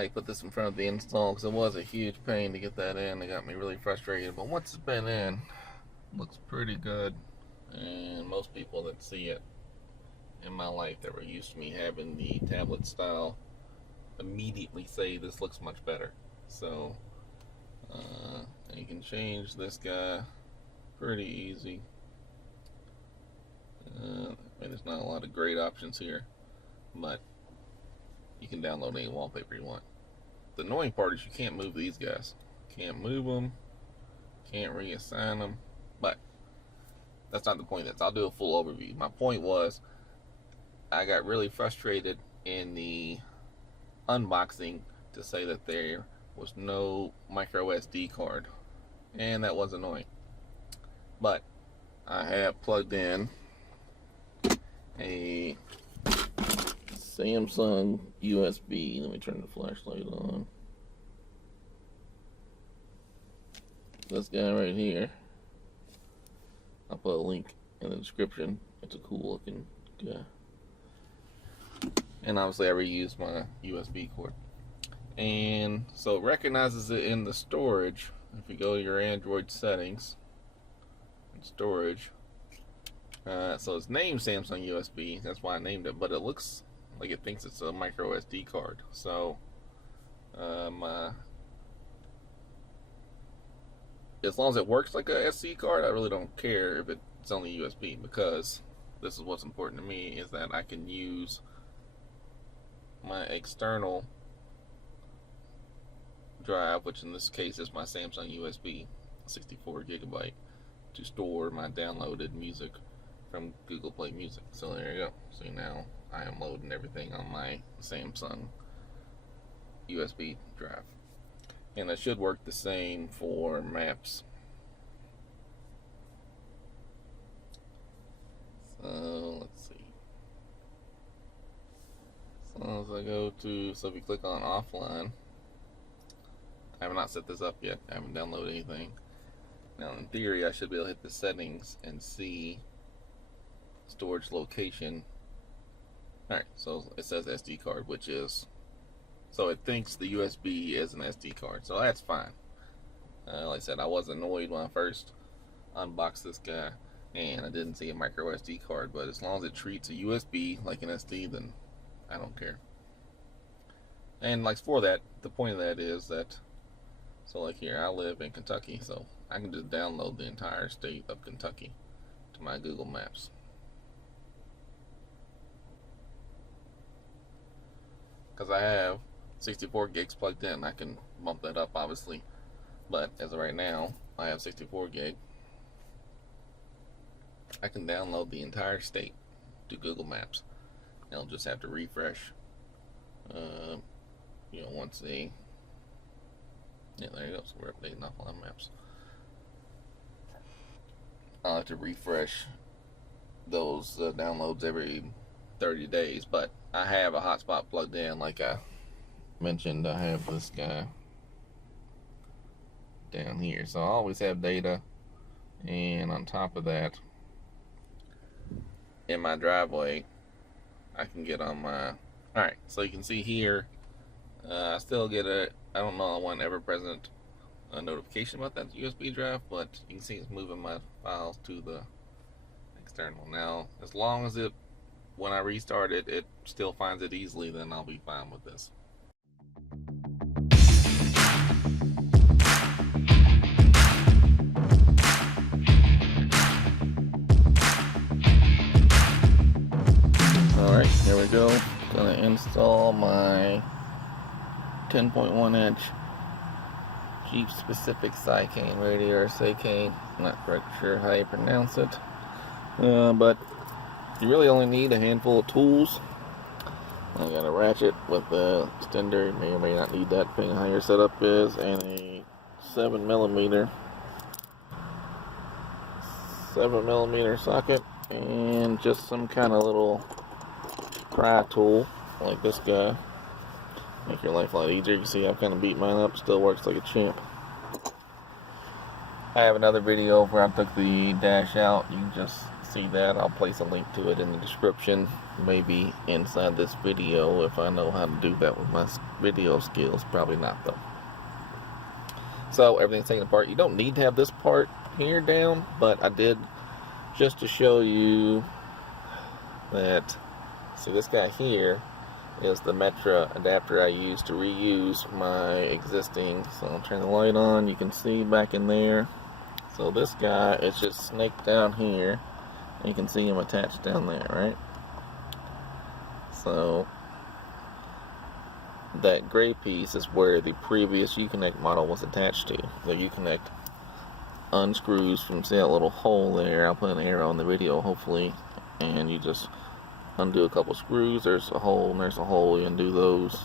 may put this in front of the install because it was a huge pain to get that in. It got me really frustrated, but once it's been in, it looks pretty good. And most people that see it in my life that were used to me having the tablet style immediately say this looks much better. So you can change this guy pretty easy. There's not a lot of great options here, but you can download any wallpaper you want. The annoying part is you can't move these guys. Can't move them, can't reassign them, but that's not the point of this. I'll do a full overview. My point was, I got really frustrated in the unboxing to say that there was no micro SD card, and that was annoying. But I have plugged in a Samsung USB. Let me turn the flashlight on. This guy right here. I'll put a link in the description. It's a cool looking guy. And obviously I reused my USB cord. And so it recognizes it in the storage. If you go to your Android settings, storage, so it's named Samsung USB, that's why I named it, but it looks like it thinks it's a micro SD card. So as long as it works like a SD card, I really don't care if it's only USB, because this is what's important to me, is that I can use my external drive, which in this case is my Samsung USB 64 gigabyte, to store my downloaded music from Google Play Music. So there you go. See, now I am loading everything on my Samsung USB drive. And it should work the same for maps. So let's see. As long as I go to, so if you click on offline, I have not set this up yet. I haven't downloaded anything. Now in theory I should be able to hit the settings and see storage location. Alright, so it says SD card, which is, so it thinks the USB is an SD card, so that's fine. Like I said, I was annoyed when I first unboxed this guy and I didn't see a micro SD card, but as long as it treats a USB like an SD, then I don't care. And like for that, the point of that is that, so like here, I live in Kentucky, so I can just download the entire state of Kentucky to my Google Maps. Because I have 64 gigs plugged in. I can bump that up obviously, but as of right now I have 64 gig. I can download the entire state to Google Maps. I'll just have to refresh once they, yeah, there you go, so we're updating offline maps. I'll have to refresh those downloads every 30 days, but I have a hotspot plugged in. Like I mentioned, I have this guy down here, so I always have data. And on top of that, in my driveway, I can get on my, alright, so you can see here, I still get a, I don't know, one ever-present notification about that USB drive, but you can see it's moving my files to the external. Now, as long as it, when I restart it, it still finds it easily, then I'll be fine with this. Alright, here we go. Gonna install my 10.1 inch Jeep specific Seicane radio, or Seicane, not quite sure how you pronounce it, but you really only need a handful of tools. I got a ratchet with the extender, you may or may not need that depending on how your setup is, and a 7mm socket, and just some kind of little pry tool like this guy. Make your life a lot easier. You can see I've kind of beat mine up, still works like a champ. I I have another video where I took the dash out. You can just see that. I'll place a link to it in the description, maybe inside this video if I know how to do that with my video skills. Probably not though. So everything's taken apart. You don't need to have this part here down, but I did just to show you that. See, this guy here is the Metra adapter I use to reuse my existing. So I'll turn the light on. You can see back in there. So this guy is just snaked down here. You can see him attached down there, right? So that gray piece is where the previous Uconnect model was attached to. The Uconnect unscrews from, see that little hole there. I'll put an arrow in the video hopefully, and you just undo a couple screws. There's a hole and there's a hole. You undo those,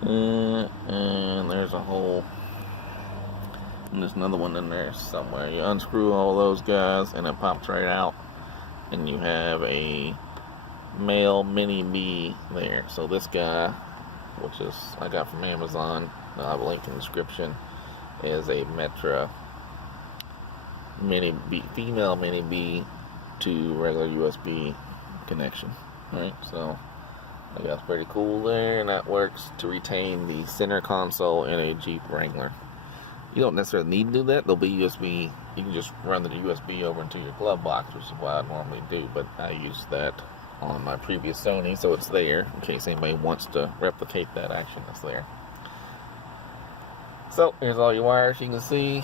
and there's a hole, and there's another one in there somewhere. You unscrew all those guys and it pops right out, and you have a male mini me there. So this guy, which is I got from Amazon, I'll have a link in the description, is a Metra mini B, female mini B to regular USB connection. Right, so I think that's pretty cool there, and that works to retain the center console in a Jeep Wrangler. You don't necessarily need to do that. There'll be USB. You can just run the USB over into your glove box, which is what I normally do, but I use that on my previous Sony, so it's there in case anybody wants to replicate that action that's there. So here's all your wires you can see.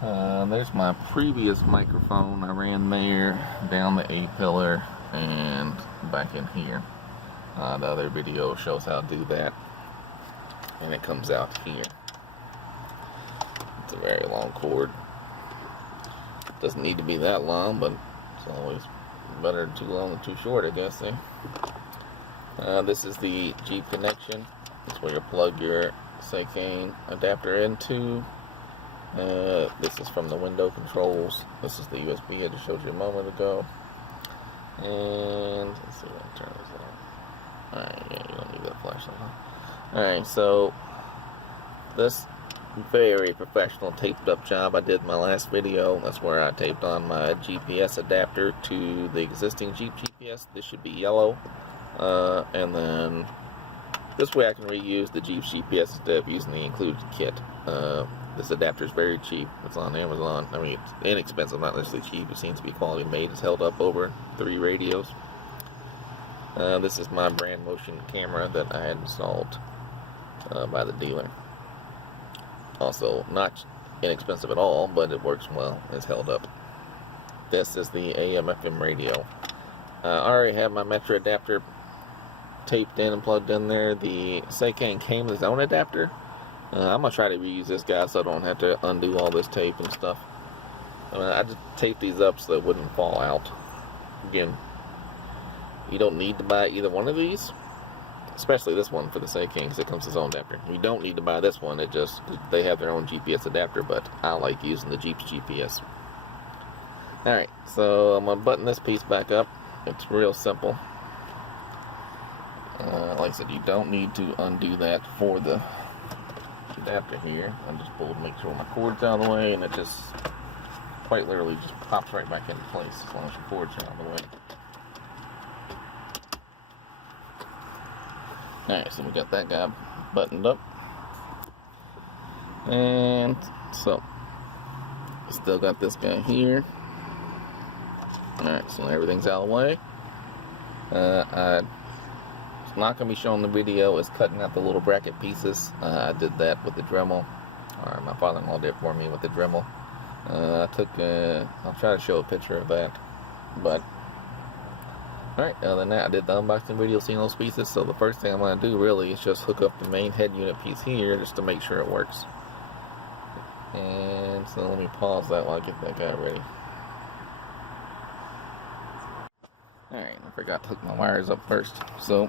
There's my previous microphone. I ran there, down the A-pillar, and back in here. The other video shows how to do that, and it comes out here. It's a very long cord. Doesn't need to be that long, but it's always better too long than too short, I guess. This is the Jeep connection. It's where you plug your Seicane adapter into. This is from the window controls. This is the USB I just showed you a moment ago. And let's see if I can turn this on. Alright, yeah, you don't need that flashlight, huh? Alright, so this very professional taped up job I did in my last video. That's where I taped on my GPS adapter to the existing Jeep GPS. This should be yellow. And then this way I can reuse the Jeep's GPS instead of using the included kit. This adapter is very cheap. It's on Amazon. I mean, it's inexpensive, not necessarily cheap. It seems to be quality made. It's held up over 3 radios. This is my brand motion camera that I had installed by the dealer. Also, not inexpensive at all, but it works well. It's held up. This is the AM/FM radio. I already have my Metra adapter taped in and plugged in there. The Seicane came with its own adapter. I'm going to try to reuse this guy so I don't have to undo all this tape and stuff. I just taped these up so they wouldn't fall out. Again, you don't need to buy either one of these, especially this one for the Seicane because it comes with its own adapter. You don't need to buy this one. It just, they have their own GPS adapter, but I like using the Jeep's GPS. Alright, so I'm going to button this piece back up. It's real simple. Like I said, you don't need to undo that for the adapter here. I just pulled to make sure my cord's out of the way, and it just quite literally just pops right back into place as long as your cord's out of the way. Alright, so we got that guy buttoned up. And so, still got this guy here. Alright, so everything's out of the way. It's not going to be showing the video is cutting out the little bracket pieces. I did that with the Dremel. Or my father-in-law did for me with the Dremel. I'll try to show a picture of that. But alright, other than that, I did the unboxing video seeing those pieces. So the first thing I'm going to do really is just hook up the main head unit piece here just to make sure it works. And so let me pause that while I get that guy ready. Alright, I forgot to hook my wires up first. So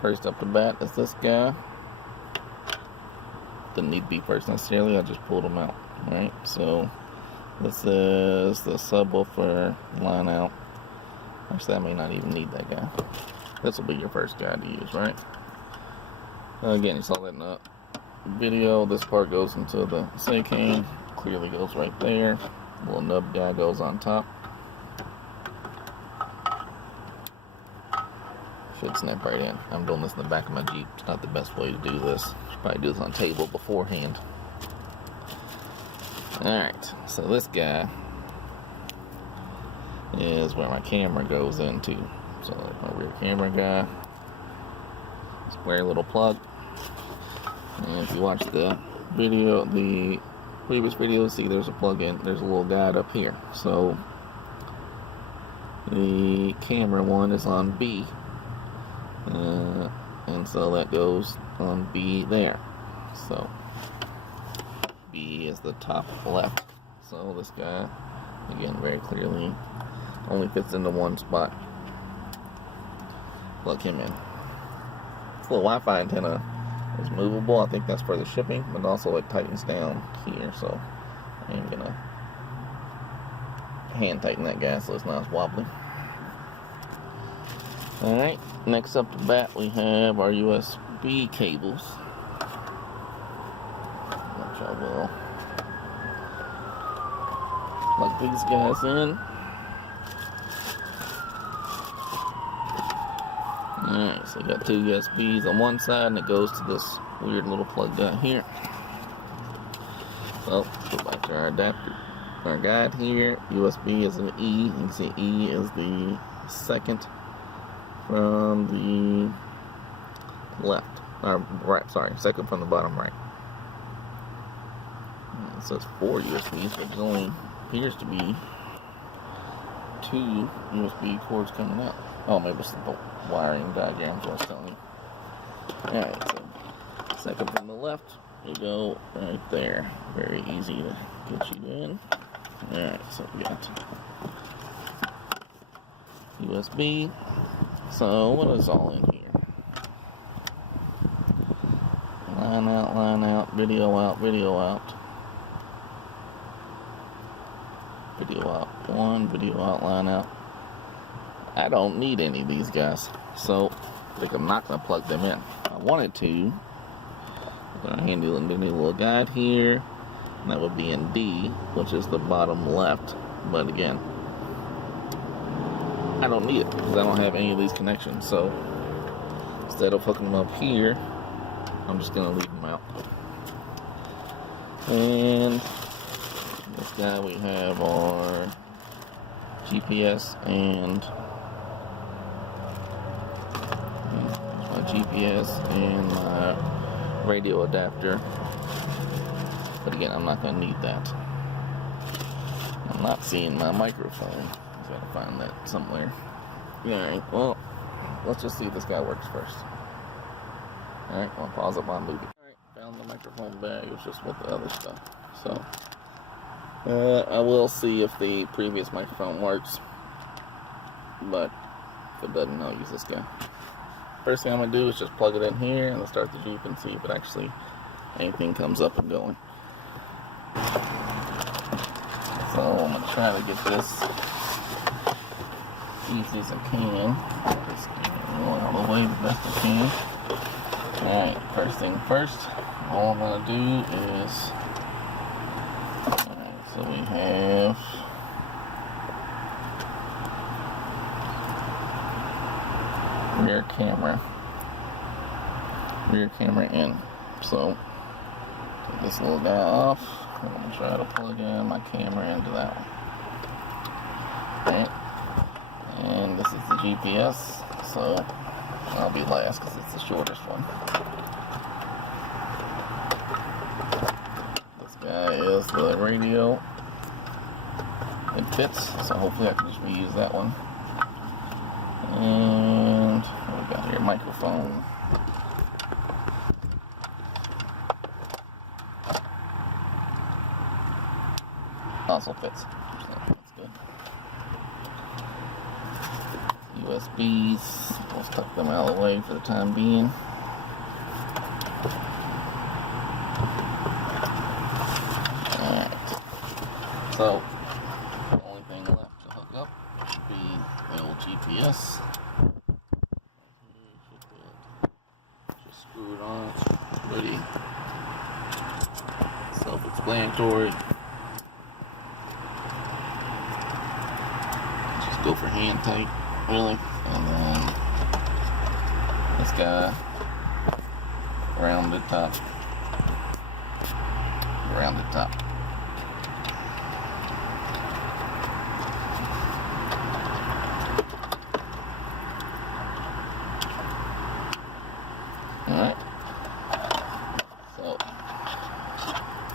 first up the bat is this guy. Didn't need to be first necessarily, I just pulled them out. Alright, so this is the subwoofer line out. Actually, I may not even need that guy. This will be your first guy to use, right? Again, you saw that in the video. This part goes into the Seicane, clearly goes right there. Little nub guy goes on top. Should snap right in. I'm doing this in the back of my Jeep. It's not the best way to do this. Should probably do this on table beforehand. Alright, so this guy is where my camera goes into. So there's my rear camera guy. Square little plug. And if you watch the video, the previous video, see there's a plug-in. There's a little guide up here. So the camera one is on B. And so that goes on B there. So B is the top left. So this guy, again, very clearly only fits into one spot. Plug him in. This little Wi-Fi antenna is movable. I think that's for the shipping, but also it tightens down here. So I am gonna hand tighten that guy so it's not as wobbly. Alright, next up to bat we have our USB cables. Which I will plug these guys in. Alright, so we got two USBs on one side and it goes to this weird little plug guy here. So, go back to our adapter. Our guide here, USB is an E. You can see E is the second from the left, or right, sorry, second from the bottom right. It says 4 USBs, but there only appears to be 2 USB cords coming out. Oh, maybe it's the wiring diagrams I was telling you. Alright, so second from the left, you go right there. Very easy to get you in. Alright, so we got USB. So, what is all in here? Line out, video out, video out. Video out 1, video out, line out. I don't need any of these guys, so I think I'm not going to plug them in. I wanted to. I'm going to hand you a little guide here. And that would be in D, which is the bottom left. But again, I don't need it because I don't have any of these connections. So instead of hooking them up here, I'm just going to leave them out. And this guy we have our GPS and my GPS and my radio adapter. But again, I'm not going to need that. I'm not seeing my microphone. I've got to find that somewhere. Alright, well, let's just see if this guy works first. Alright, I'll pause it while I'm moving. Alright, found the microphone bag. It was just with the other stuff. So, I will see if the previous microphone works. But if it doesn't, I'll use this guy. First thing I'm going to do is just plug it in here and start the Jeep and see if it actually, anything comes up and going. So I'm going to try to get this easy as I can. Just going all the way the best I can. Alright, first thing first, all I'm going to do is, alright, so we have rear camera in. So take this little guy off. I'm going to try to plug in my camera into that one. Alright, and this is the GPS, so I'll be last because it's the shortest one. This guy is the radio. It fits, so hopefully I can just reuse that one. And what we got here? Microphone. Also fits, so that's good. USBs, we'll tuck them out of the way for the time being. Alright, so the only thing left to hook up should be the old GPS. Just screw it on, it's pretty self-explanatory. go for hand tight, really. And then this guy, rounded top. Rounded top. Alright. So,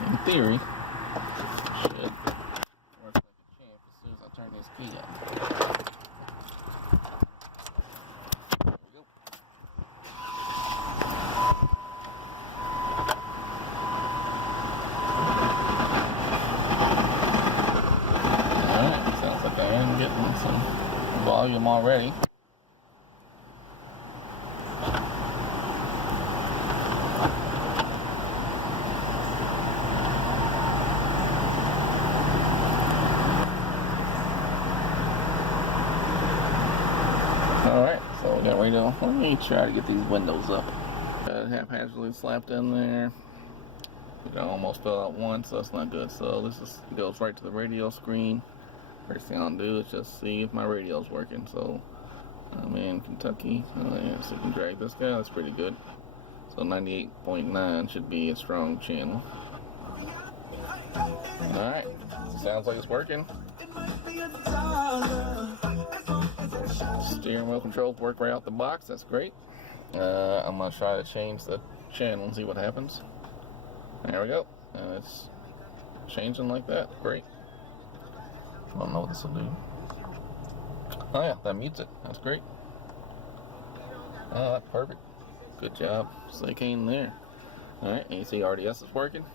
in theory, should work like a champ as soon as I turn this key on. There we go. Alright, sounds like I am getting some volume already. Alright, so we got radio. Let me try to get these windows up. Got it haphazardly slapped in there. It almost fell out once, so that's not good. So this goes right to the radio screen. First thing I'll do is just see if my radio's working. So I'm in Kentucky. Yeah, so you can drag this guy, that's pretty good. So 98.9 should be a strong channel. Alright, sounds like it's working. Steering wheel controls work right out the box, that's great. I'm going to try to change the channel and see what happens. There we go. It's changing like that, great. I don't know what this will do. Oh yeah, that mutes it, that's great. Oh, that's perfect. Good job, Seicane there. Alright, and you see RDS is working.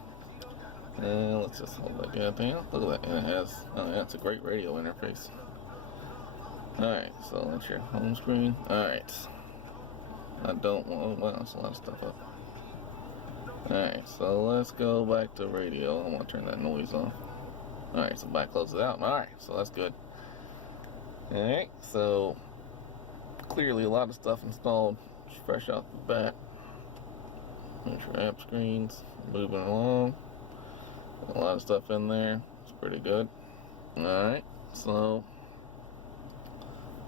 Let's just hold that guy down. Look at that, and it has, oh yeah, it's a great radio interface. Alright, so that's your home screen. Alright. I don't want, well, that's a lot of stuff up. Alright, so let's go back to radio. I want to turn that noise off. Alright, so back close it out. Alright, so that's good. Alright, so clearly a lot of stuff installed fresh off the bat. There's your app screens, moving along. A lot of stuff in there. It's pretty good. Alright, so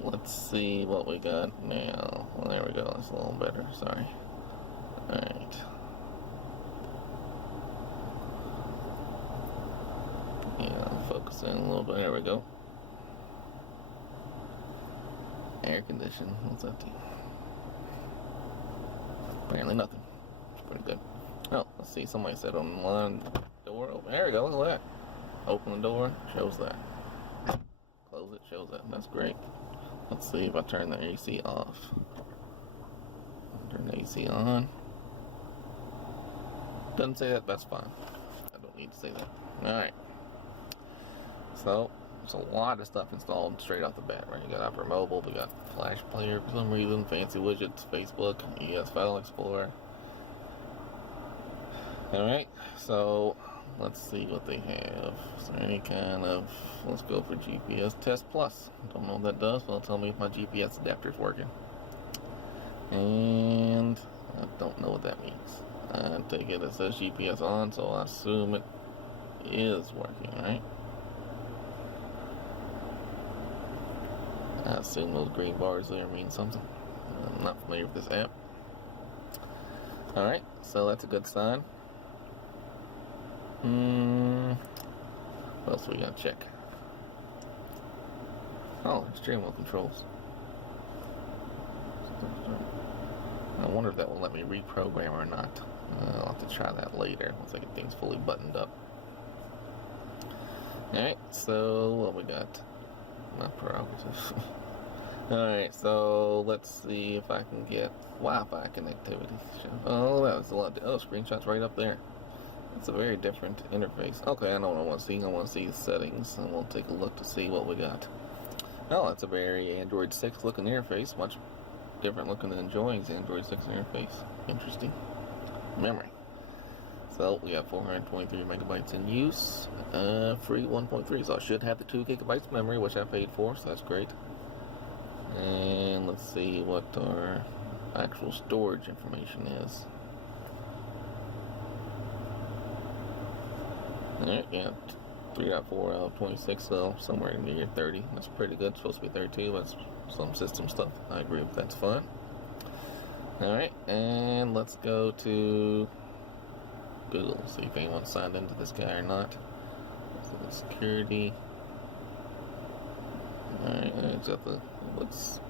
let's see what we got now. Well, there we go. That's a little better. Sorry. Alright. Yeah, I'm focusing a little bit. There we go. Air condition. What's that do? Apparently nothing. It's pretty good. Oh, let's see. Somebody said online door open. There we go. Look at that. Open the door. Shows that. Close it. Shows that. That's great. Let's see if I turn the AC off. Turn the AC on. Doesn't say that. That's fine. I don't need to say that. Alright. So, there's a lot of stuff installed straight off the bat, right? You got Opera Mobile, we got Flash Player for some reason, fancy widgets, Facebook, ES File Explorer. Alright, so let's see what they have. Is there any kind of, let's go for GPS Test Plus. Don't know what that does, but it'll tell me if my GPS adapter is working. And I don't know what that means. I take it says GPS on, so I assume it is working, right? I assume those green bars there mean something. I'm not familiar with this app. Alright, so that's a good sign. What else we gotta check? Oh, steering wheel controls. I wonder if that will let me reprogram or not. I'll have to try that later once I get things fully buttoned up. Alright, so what we got? My prerogatives. Alright, so let's see if I can get Wi-Fi connectivity. Oh, that was a lot. Oh, screenshots right up there. It's a very different interface. Okay, I know what I want to see. I want to see the settings, and we'll take a look to see what we got. Oh, that's a very Android 6 looking interface. Much different looking than Enjoying's Android 6 interface. Interesting. Memory. So we got 423 megabytes in use. Free 1.3. So I should have the 2 gigabytes memory, which I paid for, so that's great. And let's see what our actual storage information is. Alright, yeah, 3.4 out of 26, so somewhere near 30. That's pretty good. It's supposed to be 32, but it's some system stuff. I agree with that's fine. Alright, and let's go to Google, see if anyone's signed into this guy or not. So the security. Alright, it's got the, looks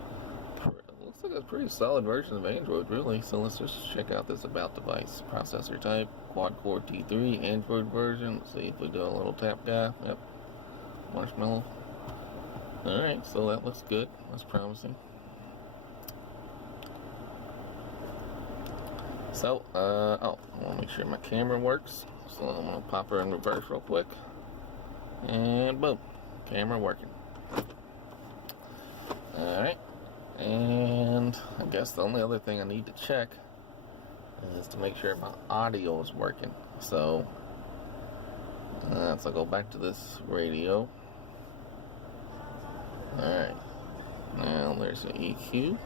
like a pretty solid version of Android, really. So let's just check out this about device. Processor type, quad-core T3, Android version. Let's see if we do a little tap guy. Yep, marshmallow. Alright, so that looks good. That's promising. So, I want to make sure my camera works. So I'm going to pop her in reverse real quick. And boom, camera working. Alright, and I guess the only other thing I need to check is to make sure my audio is working. So, let's go back to this radio. Alright, now there's an EQ.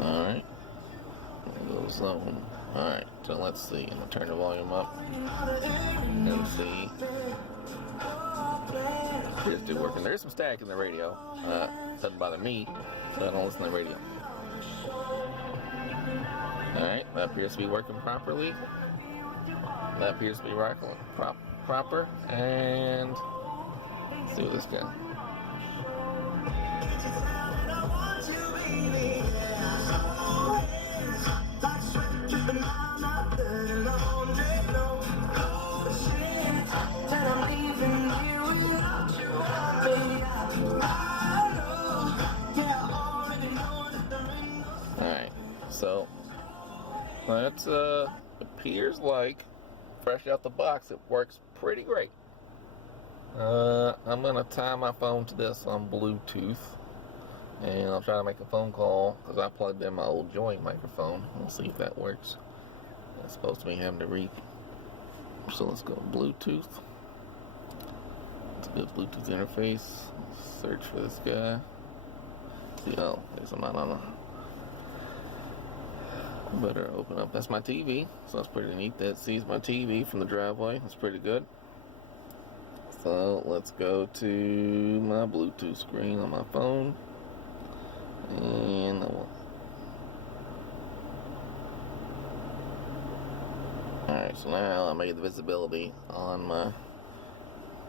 Alright, little zone. Alright, so let's see. I'm going to turn the volume up and see. It's still working. There's some static in the radio. Doesn't bother me, so I don't listen to the radio. Alright, that appears to be working properly. That appears to be proper. And let's see what this guy. Alright, so that appears like fresh out the box it works pretty great. I'm gonna tie my phone to this on Bluetooth, and I'll try to make a phone call because I plugged in my old joint microphone. We'll see if that works. It's supposed to be having to read. So let's go Bluetooth. It's a good Bluetooth interface. Search for this guy. See, oh, I guess I'm not on a. Better open up. That's my TV, so that's pretty neat. That sees my TV from the driveway. That's pretty good. So let's go to my Bluetooth screen on my phone, and alright, so now I made the visibility on my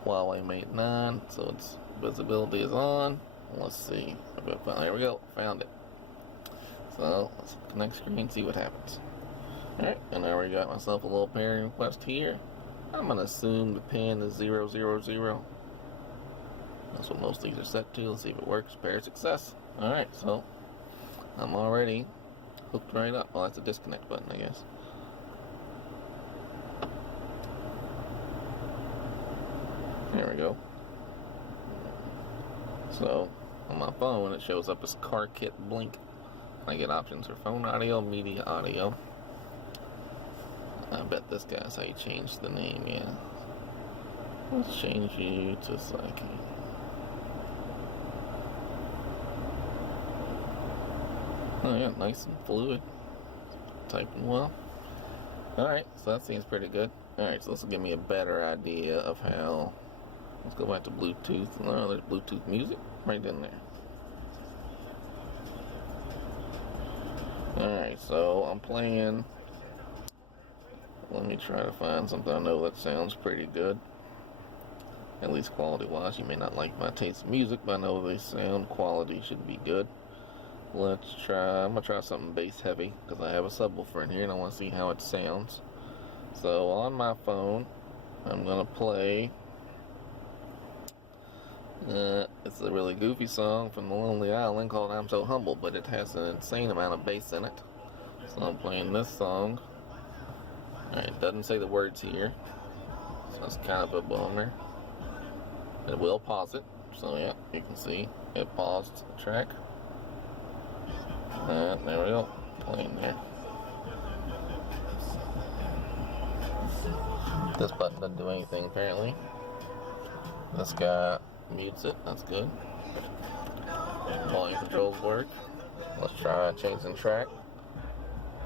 Huawei Mate 9, so its visibility is on. Let's see. There we go. Found it. So let's connect screen, see what happens. Alright, and I already got myself a little pairing request here. I'm going to assume the pin is 000. That's what most of these are set to. Let's see if it works. Pair success. Alright, so I'm already hooked right up. Well, that's a disconnect button, I guess. There we go. So on my phone it shows up as car kit blink. I get options for phone audio, media audio. I bet this guy's how you change the name, yeah. Let's change you to Seicane. Oh yeah, nice and fluid. Typing well. Alright, so that seems pretty good. Alright, so this will give me a better idea of how. Let's go back to Bluetooth. Oh, there's Bluetooth music right in there. Alright, so I'm playing. Let me try to find something I know that sounds pretty good. At least quality wise. You may not like my taste in music, but I know the sound quality should be good. Let's try. I'm going to try something bass heavy because I have a subwoofer in here and I want to see how it sounds. So on my phone, I'm going to play. It's a really goofy song from The Lonely Island called I'm So Humble, but it has an insane amount of bass in it. So I'm playing this song. Alright, it doesn't say the words here, so that's kind of a bummer. It will pause it, so yeah, you can see it paused the track. There we go, playing there. This button doesn't do anything apparently. This guy mutes it, that's good. Volume controls work. Let's try changing track.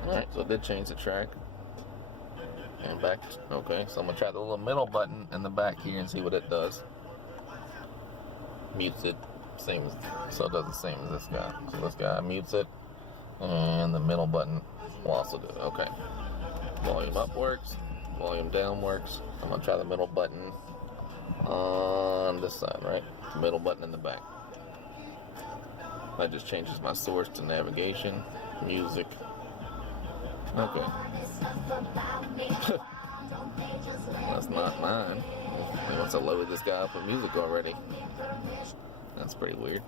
Alright, so it did change the track. And back. Okay, so I'm gonna try the little middle button in the back here and see what it does. Mutes it, same as, so it does the same as this guy. So this guy mutes it, and the middle button will also do it. Okay. Volume up works, volume down works. I'm gonna try the middle button on this side, right? The middle button in the back. That just changes my source to navigation, music. Okay. That's not mine. He wants to load this guy up with music already. That's pretty weird.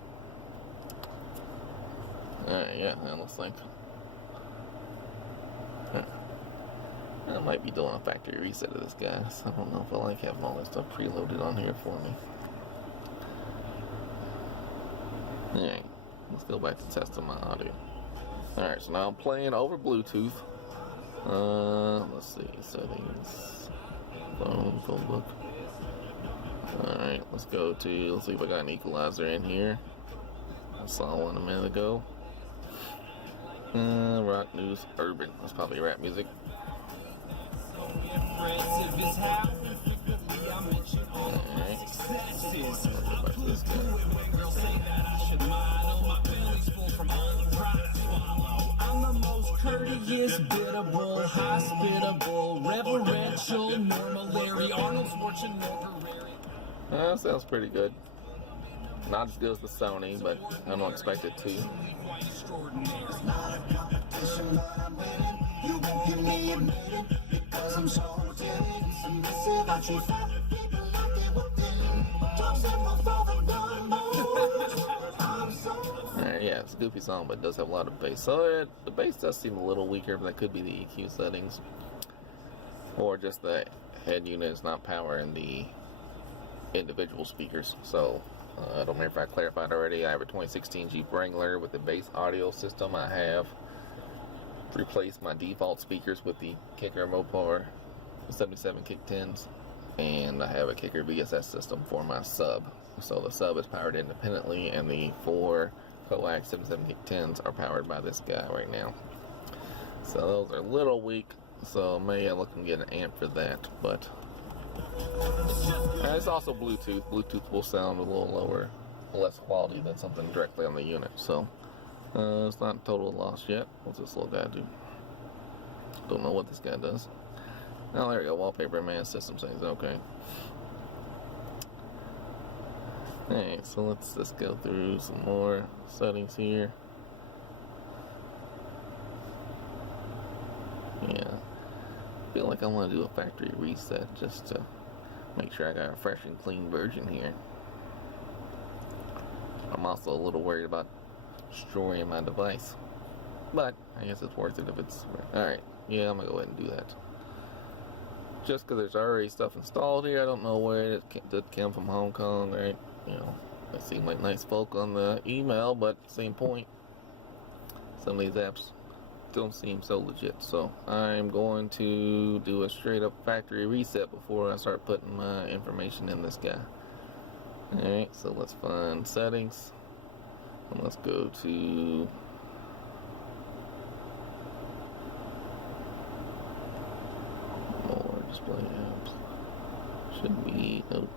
Alright, yeah, that looks like. I might be doing a factory reset of this guy, so I don't know if I like having all that stuff preloaded on here for me. Alright, let's go back to testing my audio. Alright, so now I'm playing over Bluetooth. Let's see, settings, phone book. Alright, let's see if I got an equalizer in here. I saw one a minute ago. Rock, news, urban. That's probably rap music. I'm the most courteous, biddable, hospitable, reverential, normal Larry Arnold Schwarzenegger. That sounds pretty good. Not as good as the Sony, but I don't expect it to. Yeah, it's a goofy song, but it does have a lot of bass. So the bass does seem a little weaker, but that could be the EQ settings. Or just the head unit is not powering the individual speakers. So I don't remember if I clarified already. I have a 2016 Jeep Wrangler with the bass audio system. I have replaced my default speakers with the Kicker Mopar 77 kick 10s, and I have a Kicker VSS system for my sub. So the sub is powered independently, and the 4 coax 77 kick 10s are powered by this guy right now. So those are a little weak, so maybe I'm looking to get an amp for that, but and it's also Bluetooth. Bluetooth will sound a little lower, less quality than something directly on the unit. So it's not a total loss yet. What's this little guy do? Don't know what this guy does. Oh, there we go. Wallpaper, man, system settings. Okay. Alright, so let's just go through some more settings here. Yeah. I feel like I want to do a factory reset just to make sure I got a fresh and clean version here. I'm also a little worried about destroying my device, but I guess it's worth it if it's alright. Yeah, I'm gonna go ahead and do that. Just because there's already stuff installed here, I don't know where it did come from. Hong Kong, right? You know, they seem like nice folk on the email, but same point, some of these apps don't seem so legit. So I'm going to do a straight up factory reset before I start putting my information in this guy. Alright, so let's find settings, and let's go to more display apps. Should be, oh,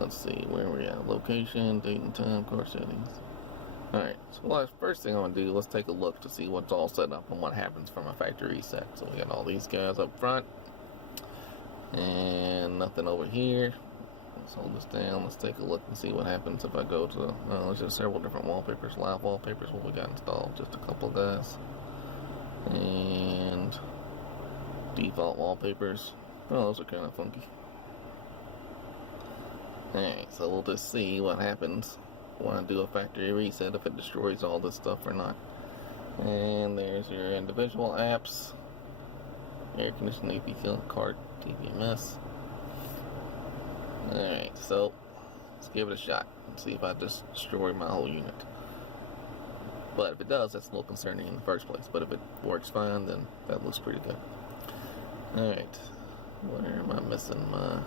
let's see where we at. Location, date and time, car settings. Alright, so first thing I'm going to do, let's take a look to see what's all set up and what happens from a factory reset. So we got all these guys up front, and nothing over here. Let's hold this down, let's take a look and see what happens if I go to, there's just several different wallpapers, live wallpapers, what we got installed, just a couple of guys. And default wallpapers, oh, those are kind of funky. Alright, so we'll just see what happens when I do a factory reset, if it destroys all this stuff or not. And there's your individual apps, air conditioning, AP film, card, TVMS. Alright, so let's give it a shot and see if I just destroy my whole unit. But if it does, that's a little concerning in the first place. But if it works fine, then that looks pretty good. Alright, where am I missing my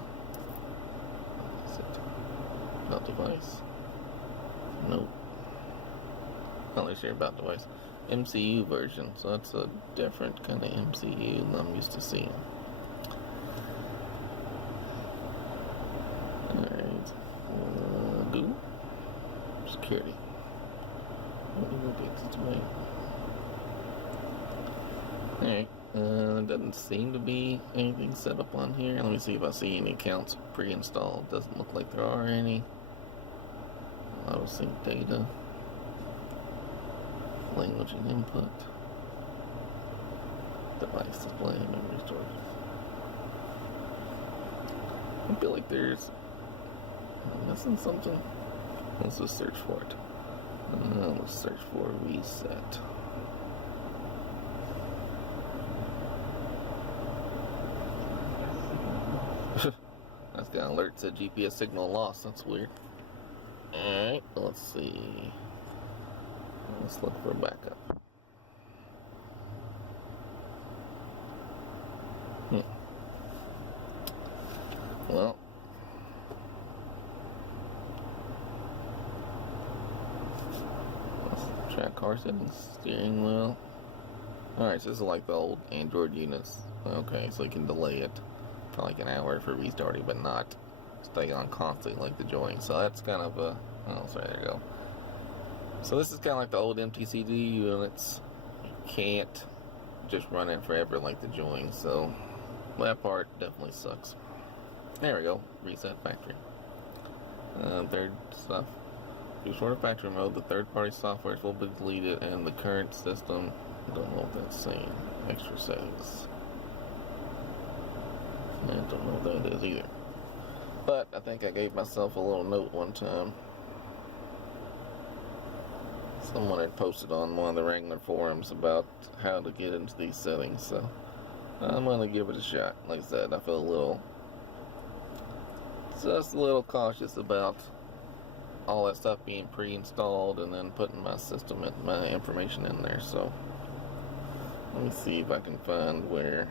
about device? Nope. Not really sure about device. MCU version, so that's a different kind of MCU than I'm used to seeing. security. Alright, doesn't seem to be anything set up on here. Let me see if I see any accounts pre-installed. Doesn't look like there are any. Auto sync data. Language and input. Device display, memory storage. I feel like there's... I'm missing something. Let's just search for it. Let's search for reset. That's got an alert said GPS signal lost. That's weird. Alright, let's see. Let's look for a backup. Well, let's try car settings, steering wheel. Alright, so this is like the old Android units. Okay, so you can delay it for like an hour for restarting, but not stay on constantly like the join. So that's kind of a, oh, sorry, there you go. So this is kind of like the old MTCD units. You can't just run it forever like the join, so that part definitely sucks. There we go, reset factory. Third stuff. Restore to factory mode, the third-party software will be deleted and the current system, don't know what that's saying. Extra settings. I don't know what that is either. But I think I gave myself a little note one time. Someone had posted on one of the Wrangler forums about how to get into these settings, so I'm gonna give it a shot. Like I said, I feel just a little cautious about all that stuff being pre-installed and then putting my system and my information in there. So let me see if I can find where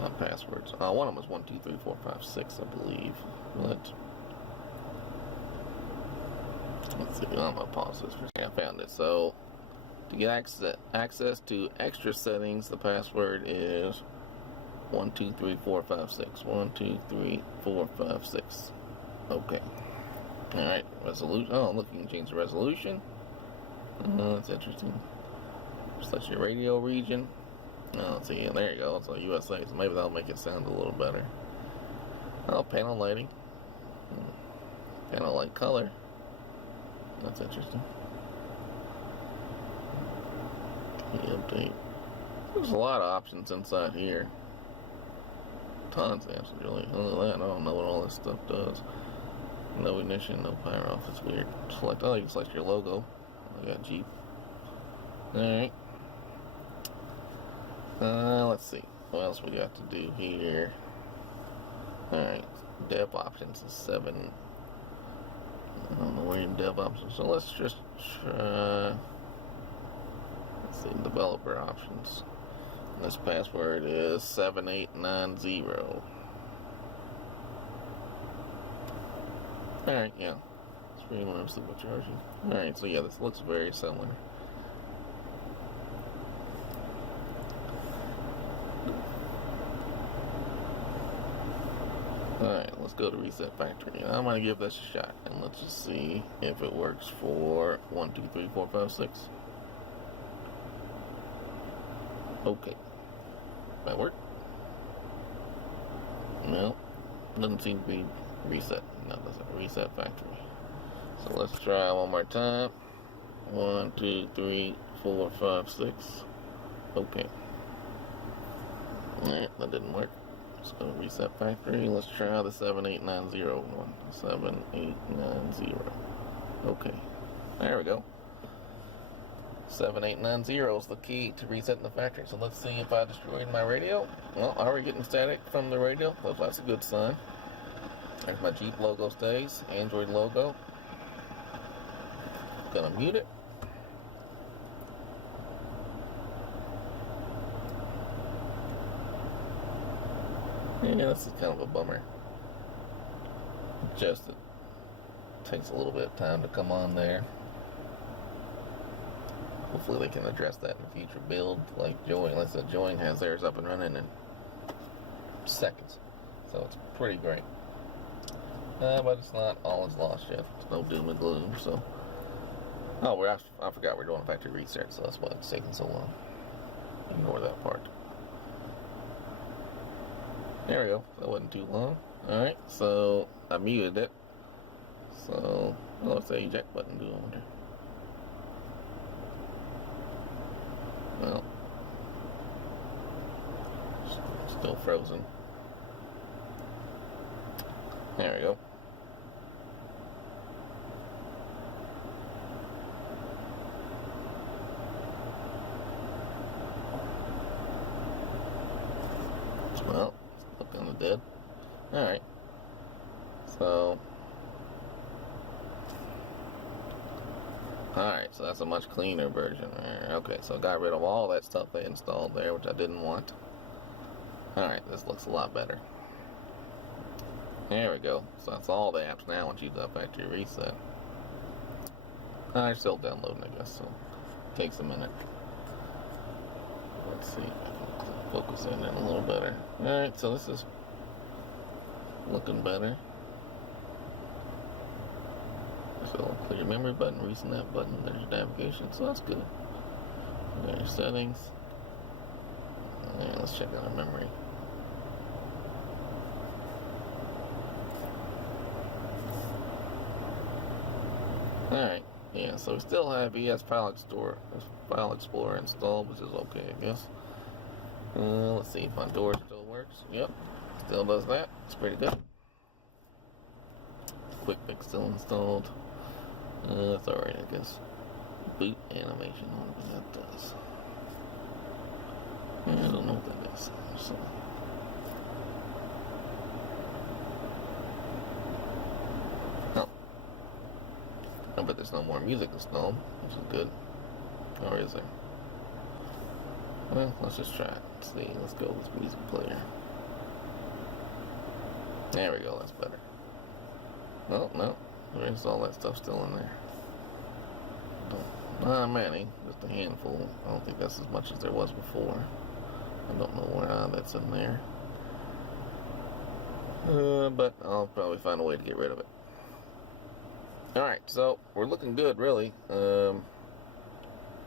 my passwords. One of them was 123456, I believe. But let's see. I'm gonna pause this for a second. I found it. So to get access to extra settings, the password is 123456. 123456. Okay. Alright. Resolution. Oh, look, you can change the resolution. That's interesting. Select your radio region. Oh, let's see. There you go. It's on USA. So maybe that'll make it sound a little better. Oh, panel lighting. Panel light color. That's interesting. Update. There's a lot of options inside here. Tons, actually. Other than that, I don't know what all this stuff does. No ignition, no power off. It's weird. Select. Oh, you can select your logo. I got Jeep. Alright. Let's see. What else we got to do here? Alright. Dev options is 7. I don't know where your dev options. So let's just try. Let's see. Developer options. And this password is 7890. Alright, yeah. It's pretty much supercharging. Alright, so yeah, this looks very similar. Alright, let's go to reset factory. I'm gonna give this a shot and let's just see if it works for 123456. Okay. That work? No. Doesn't seem to be reset. No, that's a reset factory. So let's try one more time. 1, 2, 3, 4, 5, 6. Okay. Alright, that didn't work. So reset factory. Let's try the 7890 one. 7890. Okay. There we go. 7890 is the key to resetting the factory. So let's see if I destroyed my radio. Well, already getting static from the radio. Well, that's a good sign. There's my Jeep logo stays. Android logo. Gonna mute it. Yeah, this is kind of a bummer. Just it takes a little bit of time to come on there. Hopefully they can address that in a future build. Like Join, like I said, Join has theirs up and running in seconds. So it's pretty great. But it's not all is lost yet. There's no doom and gloom, so. Oh, I forgot we're doing a factory reset, so that's why it's taking so long. Ignore that part. There we go. That wasn't too long. Alright, so I muted it. So, what's the eject button do? I wonder. Well, still frozen. There we go. Well, it's looking dead. Alright. So. Alright, so that's a much cleaner version. Okay, so I got rid of all that stuff they installed there, which I didn't want. Alright, this looks a lot better. There we go. So that's all the apps now once you do a factory reset. I'm still downloading, I guess, so it takes a minute. Let's see if I can focus in it a little better. Alright, so this is looking better. So clear memory button, recent app button, there's navigation, so that's good. There's settings. And let's check out our memory. Alright, yeah, so we still have ES File Explorer installed, which is okay, I guess. Let's see if my door still works. Yep, still does that. It's pretty good. Quick Fix still installed. That's alright, I guess. Boot animation, I wonder what that does. I don't know what that is. So. Oh, but there's no more music installed, which is good. Or is there? Well, let's just try it. Let's see. Let's go with this music player. There we go. That's better. Oh, no. There's all that stuff still in there. Not many. Just a handful. I don't think that's as much as there was before. I don't know where that's in there. But I'll probably find a way to get rid of it. Alright, so we're looking good, really. I'm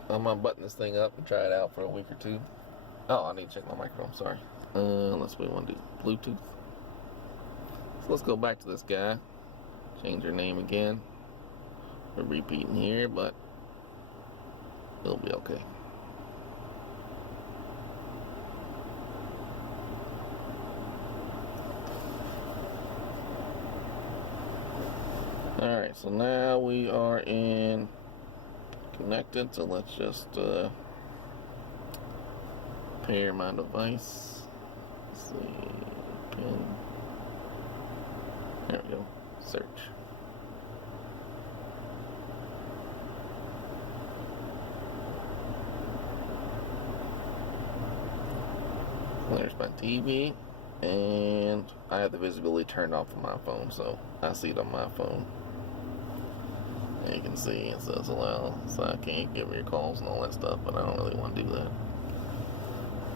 gonna button this thing up and try it out for a week or two. Oh, I need to check my microphone, sorry. Let's we want to do Bluetooth. So let's go back to this guy. Change your name again. We're repeating here, but it'll be okay. Alright, so now we are in connected, so let's just pair my device. Let's see, pin. There we go. Search. There's my TV, and I have the visibility turned off on my phone, so I see it on my phone. And you can see it says allow, so I can't give your calls and all that stuff, but I don't really want to do that.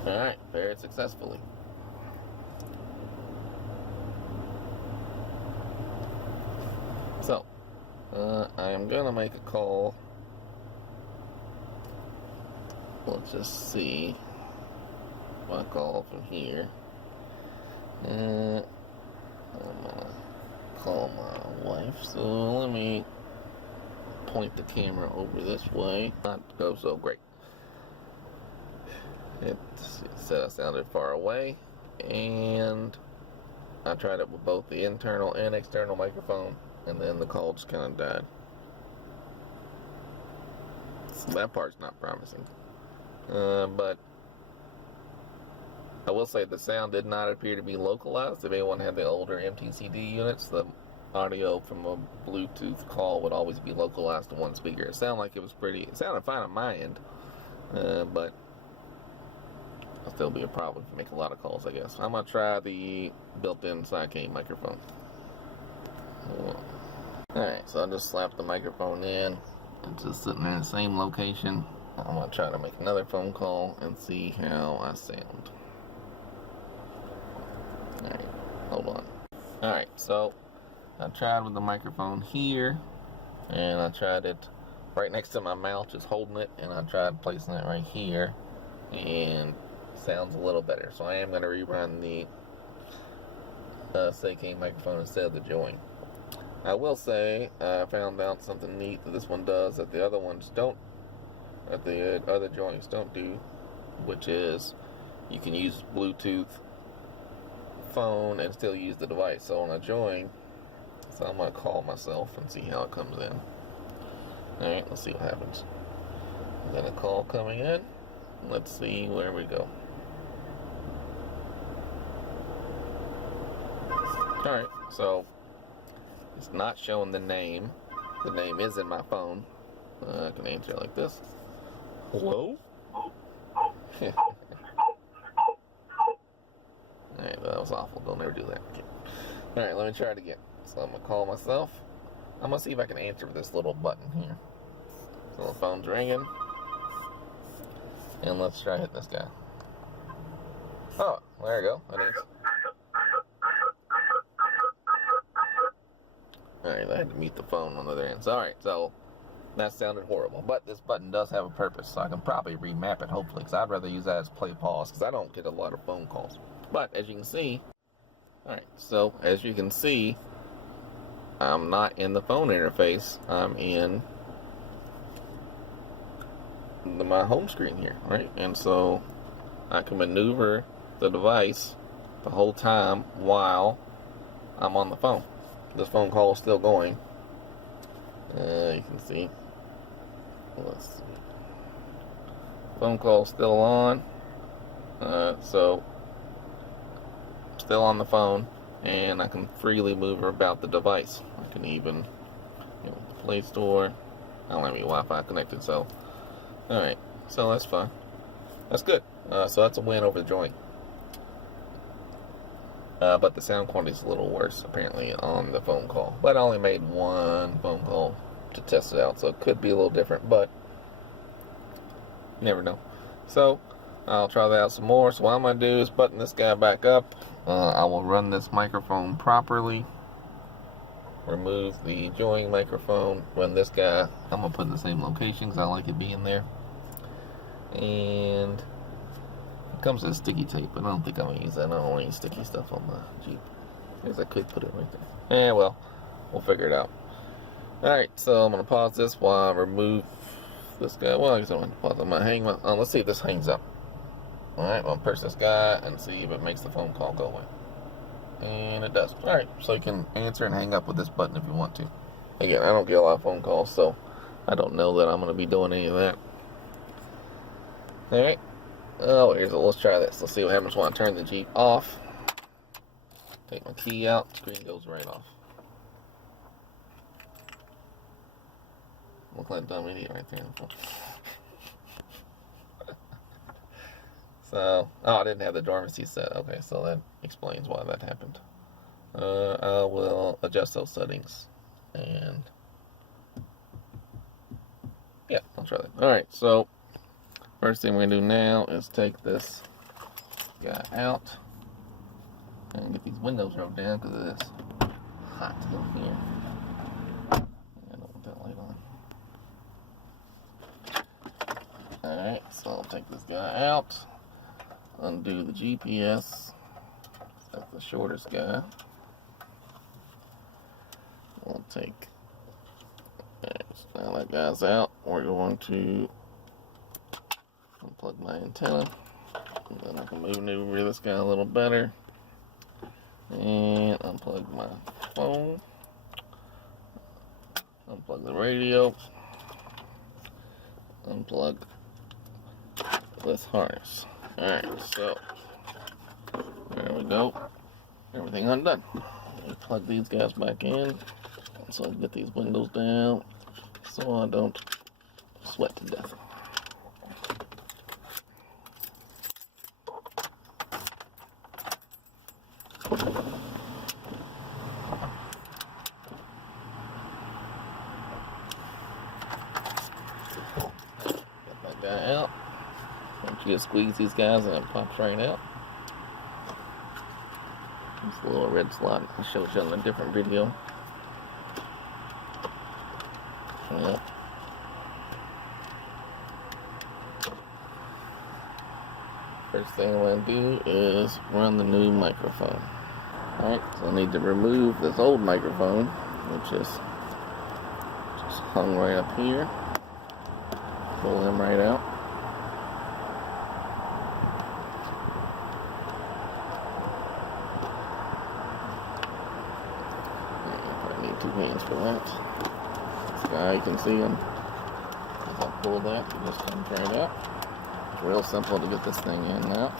Alright, paired successfully. So, I am going to make a call. Let's just see if I call from here. I'm going to call my wife, so let me point the camera over this way. Not go so great. It said I sounded far away, and I tried it with both the internal and external microphone, and then the call just kind of died. So that part's not promising. But I will say the sound did not appear to be localized. If anyone had the older MTCD units, the audio from a Bluetooth call would always be localized to one speaker. It sounded like it sounded fine on my end, but it'll still be a problem if you make a lot of calls, I guess. I'm going to try the built-in Seicane microphone. Alright, so I just slapped the microphone in. It's just sitting there in the same location. I'm going to try to make another phone call and see how I sound. Alright, hold on. Alright, so I tried with the microphone here, and I tried it right next to my mouth, just holding it, and I tried placing it right here, and it sounds a little better. So I am going to rerun the Seicane microphone instead of the joint. I will say I found out something neat that this one does that the other ones don't, that the other joints don't do, which is you can use Bluetooth phone and still use the device. So on a joint, so I'm going to call myself and see how it comes in. Alright, let's see what happens. Got a call coming in. Let's see where we go. Alright, so it's not showing the name. The name is in my phone. I can answer it like this. Hello? Alright, that was awful. Don't ever do that. Okay. Alright, let me try it again. So I'm going to call myself. I'm going to see if I can answer with this little button here. So the phone's ringing. And let's try hit this guy. Oh, there we go. That is. Alright, I had to mute the phone on the other end. Alright, so that sounded horrible. But this button does have a purpose, so I can probably remap it, hopefully, because I'd rather use that as play pause, because I don't get a lot of phone calls. But as you can see, alright, so as you can see, I'm not in the phone interface. I'm in my home screen here, right? And so I can maneuver the device the whole time while I'm on the phone. This phone call is still going. You can see. Let's see. Phone call still on. So still on the phone, and I can freely move about the device. I can even, Play Store. I don't have any Wi-Fi connected, so alright. So that's fine. That's good. So that's a win over the joint. But the sound quality is a little worse, apparently, on the phone call. But I only made one phone call to test it out, so it could be a little different, but you never know. So I'll try that out some more. So what I'm going to do is button this guy back up. I will run this microphone properly. Remove the joint microphone. Run this guy. I'm going to put in the same location because I like it being there. And it comes with sticky tape, but I don't think I'm going to use that. I don't want any sticky stuff on my Jeep. I guess I could put it right there. Well, we'll figure it out. Alright, so I'm going to pause this while I remove this guy. Well, I guess I'm going to pause it. I'm going to hang my... let's see if this hangs up. Alright, I'm going to press this guy and see if it makes the phone call go away. And it does. Alright, so you can answer and hang up with this button if you want to. Again, I don't get a lot of phone calls, so I don't know that I'm going to be doing any of that. Alright. Oh, let's try this. Let's see what happens when I turn the Jeep off. Take my key out, screen goes right off. Look like a dumb idiot right there. So, I didn't have the dormancy set. Okay, so that explains why that happened. I will adjust those settings. And yeah, I'll try that. Alright, so first thing we're going to do now is take this guy out and get these windows rolled down because it's hot in here. I don't want that light on. Alright, so I'll take this guy out, undo the GPS. That's the shortest guy. We'll take, so now that guy's out. We're going to unplug my antenna, and then I can maneuver this guy a little better, and unplug my phone, unplug the radio, unplug this harness. Alright, so there we go. Everything undone. Let me plug these guys back in so I can get these windows down so I don't sweat to death. Get that guy out. Once you just squeeze these guys and it pops right out. It's a little red slot. I showed you on a different video. Yeah. First thing I'm going to do is run the new microphone. Alright, so I need to remove this old microphone, which is just hung right up here. Pull him right out. I need 2 hands for that. This guy, you can see him. As I pull that, he just comes right out. It's real simple to get this thing in now.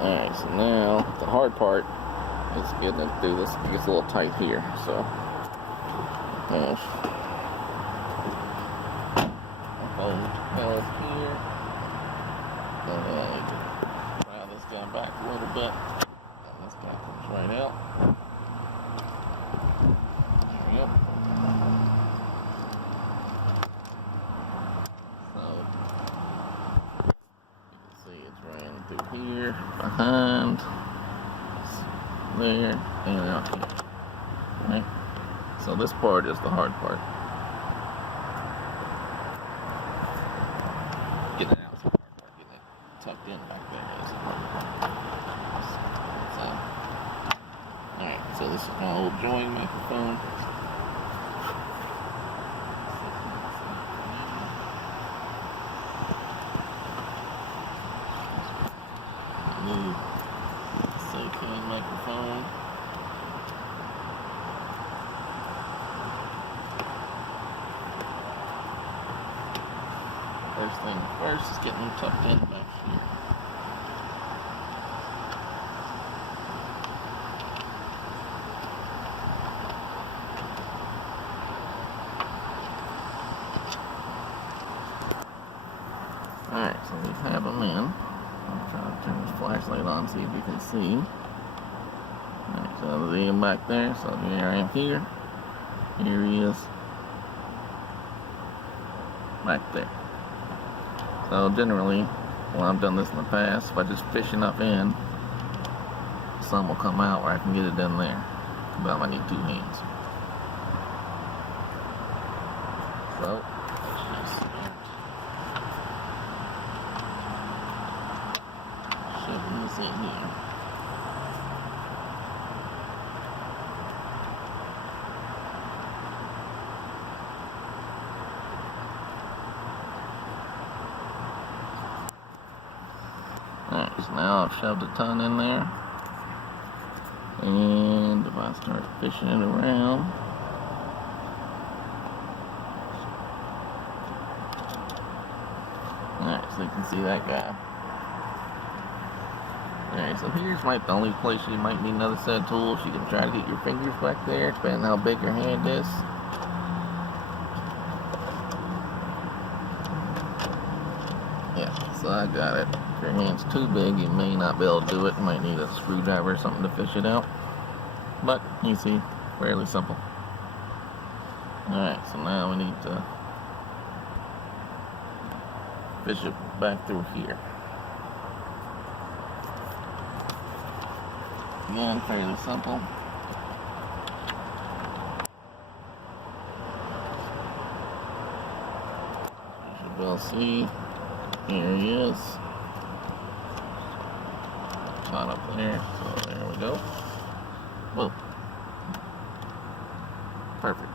Alright, so now the hard part is getting it through this. It gets a little tight here, so hold held here. And then I need to pry this guy back a little bit. And this guy comes right out. There we go. So you can see it's ran through here, behind, there, and out here. Right? So this part is the hard part. Getting it out is the hard part. Getting it tucked in back there is the hard part. Alright, so this is my old join microphone. New Seicane microphone. First thing first is getting them tucked in back here. Alright, so we have them in. I'll try to turn this flashlight on, see if you can see. Alright, so I'll leave him back there. So here I am here. Here he is. Back there. So generally, when I've done this in the past, if I just fish enough in, some will come out where I can get it in there. But I might need 2 hands. So, let's just start shoving this in here. Alright, so now I've shoved a ton in there. And if I start fishing it around, alright, so you can see that guy. Alright, so here's the only place you might need another set of tools. You can try to get your fingers back there, depending on how big your hand is. Yeah, so I got it. If your hand's too big, you may not be able to do it. You might need a screwdriver or something to fish it out. But, you see, fairly simple. Alright, so now we need to fish it back through here. Again, fairly simple. You should be able to see. Here he is. Caught up there, so there we go. Whoa. Perfect.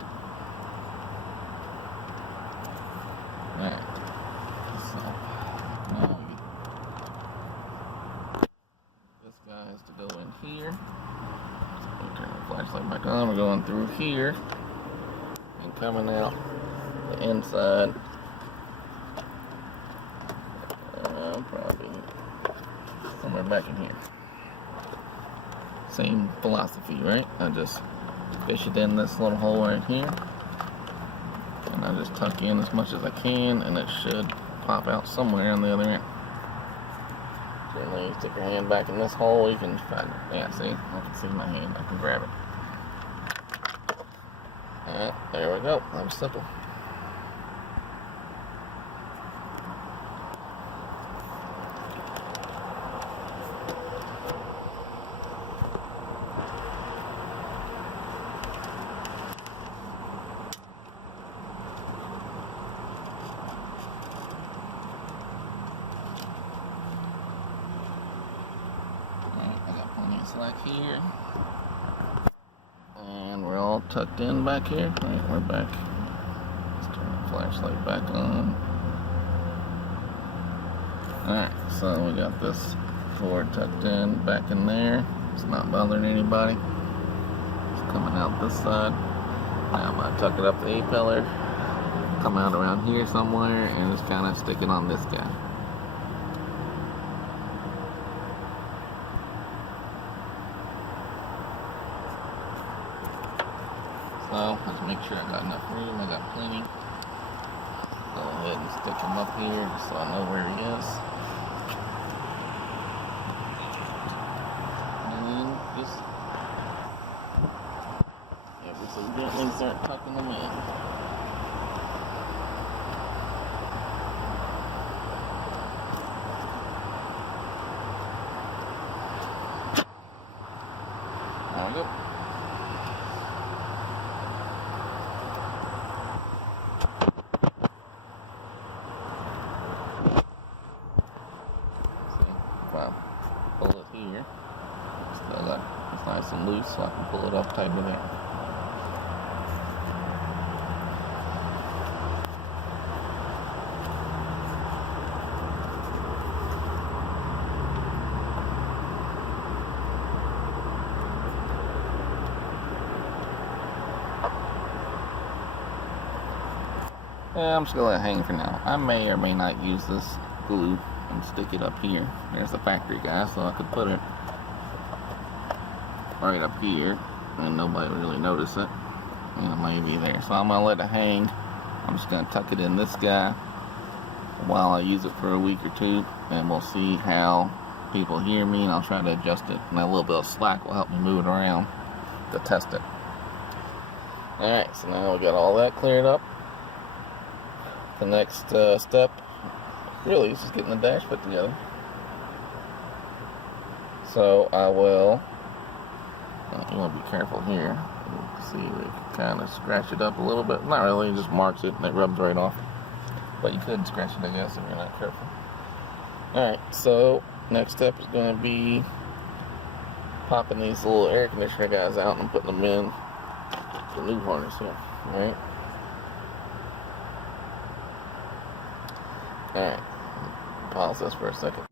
Alright. So, now this guy has to go in here. So turn the flashlight back on. We're going through here and coming out the inside. Probably somewhere back in here. Same philosophy, right? I just fish it in this little hole right here, and I just tuck in as much as I can, and it should pop out somewhere on the other end. Generally, you stick your hand back in this hole, you can find it. Yeah, see? I can see my hand, I can grab it. Alright, there we go. That was simple. back here. And we're all tucked in back here. Alright, we're back. Let's turn the flashlight back on. Alright, so we got this Ford tucked in back in there. It's not bothering anybody. It's coming out this side. Now I'm gonna tuck it up the A-pillar, come out around here somewhere, and just kind of stick it on this guy. So let's make sure I got enough room. I got plenty. Go ahead and stick him up here just so I know where he is. So gently start tucking them in. There we go. See, if I pull it here, still got it's nice and loose, so I can pull it up tighter there. Yeah, I'm just gonna let it hang for now. I may or may not use this glue and stick it up here. There's the factory guy, so I could put it right up here and nobody would really notice it. And it may be there. So I'm gonna let it hang. I'm just gonna tuck it in this guy while I use it for a week or two, and we'll see how people hear me, and I'll try to adjust it. And a little bit of slack will help me move it around to test it. Alright, so now we got all that cleared up. The next step really is just getting the dash put together. So I will, you want to be careful here. See, we can kind of scratch it up a little bit. Not really, it just marks it and it rubs right off. But you could scratch it, I guess, if you're not careful. Alright, so next step is going to be popping these little air conditioner guys out and putting them in the new harness here. Alright. Alright, pause this for a second.